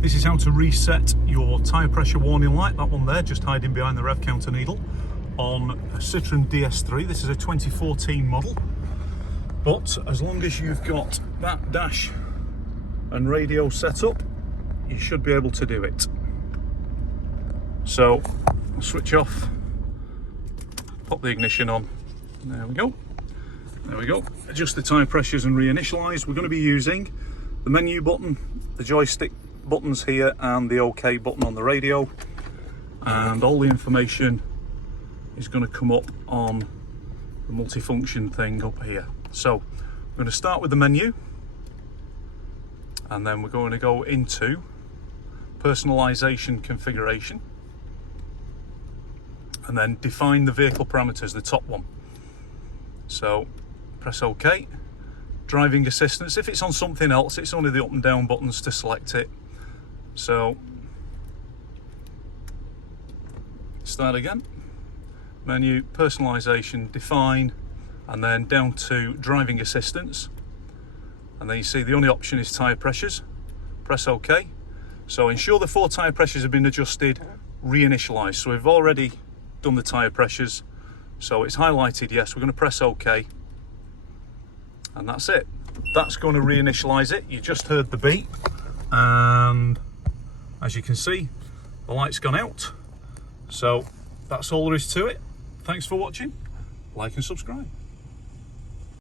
This is how to reset your tyre pressure warning light, that one there, just hiding behind the rev counter needle, on a Citroen DS3. This is a 2014 model, but as long as you've got that dash and radio set up, you should be able to do it. So, I'll switch off, pop the ignition on, there we go. There we go. Adjust the tyre pressures and reinitialise. We're going to be using the menu button, the joystick buttons here, and the OK button on the radio. And all the information is going to come up on the multifunction thing up here. So we're going to start with the menu, and then we're going to go into personalisation configuration, and then define the vehicle parameters, the top one. So press OK. Driving assistance, if it's on something else, it's only the up and down buttons to select it. So start again, menu, personalisation, define, and then down to driving assistance, and then you see the only option is tyre pressures. Press OK. So ensure the 4 tyre pressures have been adjusted, reinitialise. So we've already done the tyre pressures, so it's highlighted yes. We're going to press OK, and that's it. That's going to reinitialise it. You just heard the beep, and as you can see, the light's gone out. So that's all there is to it. Thanks for watching. Like and subscribe.